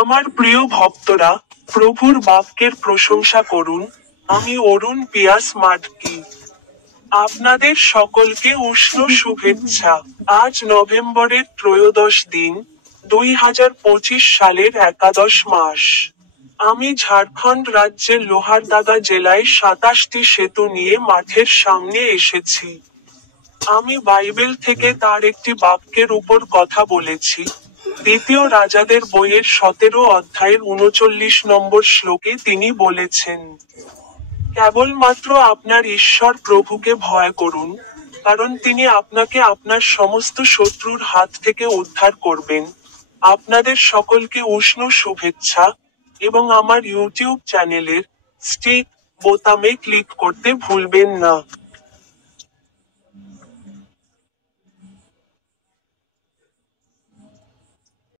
আমার প্রিয় ভক্তরা, প্রভুর বাক্যের প্রশংসা করুন। আমি অরুণ পিয়াস মাডকি। আপনাদের সকলকে উষ্ণ শুভেচ্ছা। আজ নভেম্বরের 13 দিন, 2025 সালের 11 মাস। আমি ঝাড়খণ্ড রাজ্যের লোহারদাগা জেলায় 27টি সেতু নিয়ে মাঠের সামনে এসেছি। আমি বাইবেল থেকে তার একটি বাক্যের উপর কথা বলেছি। দ্বিতীয় রাজাদের বইয়ের 17 অধ্যায়ের 39 নম্বর শ্লোকে তিনি বলেছেন, কেবলমাত্র আপনার ঈশ্বর প্রভুকে ভয় করুন, কারণ তিনি আপনাকে আপনার সমস্ত শত্রুর হাত থেকে উদ্ধার করবেন। আপনাদের সকলকে উষ্ণ শুভেচ্ছা, এবং আমার ইউটিউব চ্যানেলের স্টিক বোতামে ক্লিক করতে ভুলবেন না।